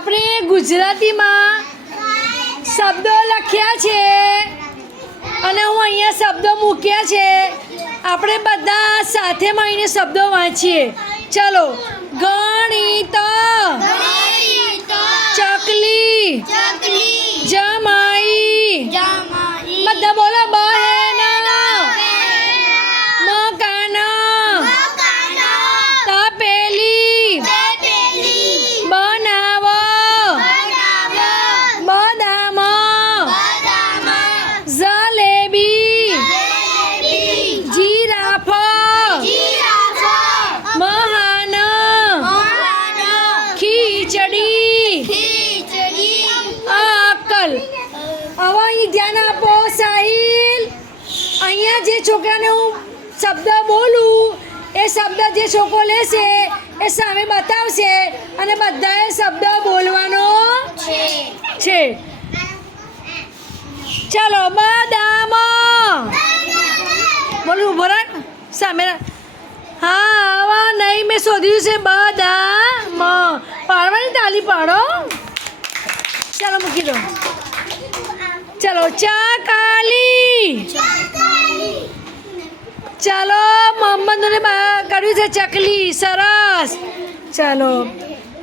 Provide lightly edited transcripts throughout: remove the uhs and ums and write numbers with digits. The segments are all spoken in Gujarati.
આપણે ગુજરાતીમાં શબ્દો લખ્યા છે અને હું અહીંયા શબ્દો મૂક્યા છે. આપણે બધા સાથે મળીને શબ્દો વાંચીએ. ચલો. ગણિત, ચકલી, જમાઈ, બધા બોલો. બહેન, મકાન, તપેલી, બનાવ, બદામ, જલેબી, જીરાફ, મહાન, ખીચડી, અક્કલ. હવે અહીં ધ્યાન આપો. સાહિલ, અહીંયા જે છોકરાને હું શબ્દ બોલું એ શબ્દ જે છોકરો લેશે એ સામે બતાવશે અને બધાએ શબ્દ બોલવાનો છે. ચાલો. બદામ. બોલું ઉભો રાખ સામે. હા, હવે નહીં મેં શોધ્યું છે. બદામ. પાડવાની તાલી પાડો. ચાલો મૂકી દો. ચાલો. ચકલી. ચાલો. મોહમ્મદને કર્યું છે ચકલી. સરસ. ચાલો.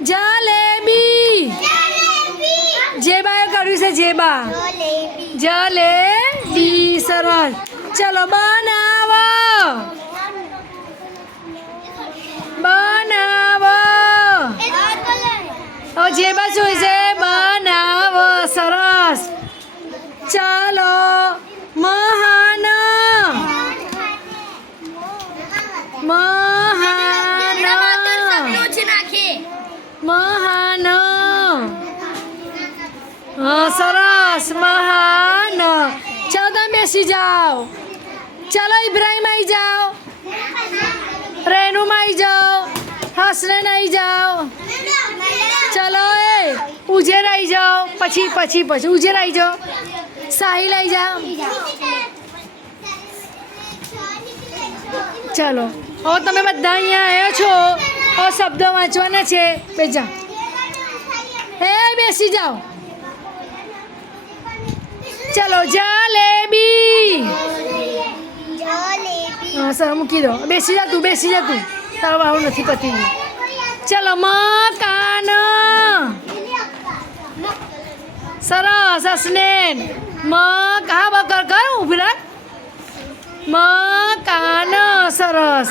જલેબી. જેબાએ કર્યું છે જેબા. જલેબી. સરસ. ચાલો. બનાવ. બનાવ. હવે જેબા જોઈ છે. બનાવ. સરસ. ચાલો. મહાન. મહાન. મહાન. હા, સરસ. મહાન. ચાલો તમે બેસી જાઓ. ચાલો. ઇબ્રાહિમ આવી જાઓ. રેનુમાં આવી જાઓ. હસનન આવી જાઓ. ચલો. એ ઉજેર આવી જાઓ. પછી ઉજેર આવી જાઓ. સાહિલ આવી જાઓ. ચાલો. હવે તમે બધા અહીંયા આવ્યા છો. હવે શબ્દો વાંચવાના છે. બેસી બેસી જાઓ. ચાલો. જલેબી. હા, સર મૂકી દો. બેસી જા તું. તારો વાળું નથી પતી ગયું. ચાલો. મકાન. સરસ. હસનેન. હા, બકર કર. ઊભી રાખ. મકાન. સરસ.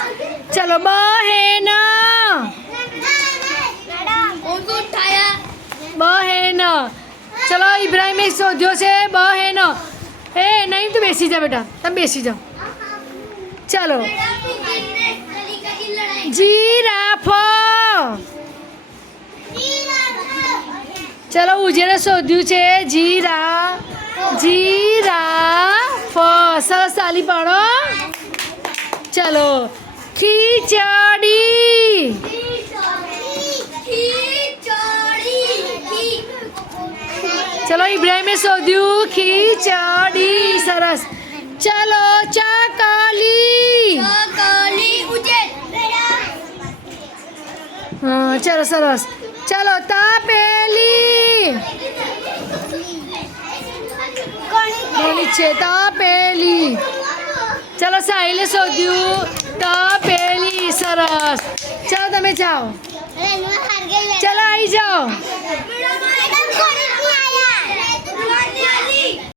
ચાલો. બહેન. બહેન. ચલો. ઇબ્રાહિમે શોધ્યો છે બહેન. એ નહીં, તું બેસી જા બેટા. તમે બેસી જાઓ. ચાલો. જીરાફ. ચલો. ઉજેરે શોધ્યું છે જીરાફ. સરસ. તાલી પાડો. ચલો. ખીચડી. ચલો. ઇબ્રાહિમે શોધ્યું ખીચડી. સરસ. ચલો. ચકલી. હા, ચલો. સરસ. ચલો. તપેલી. કોની છે? તપેલી. ચલો. સાહિલે શોધ્યું તપેલી. સરસ. ચાલો તમે જાઓ. ચલો આવી જાઓ.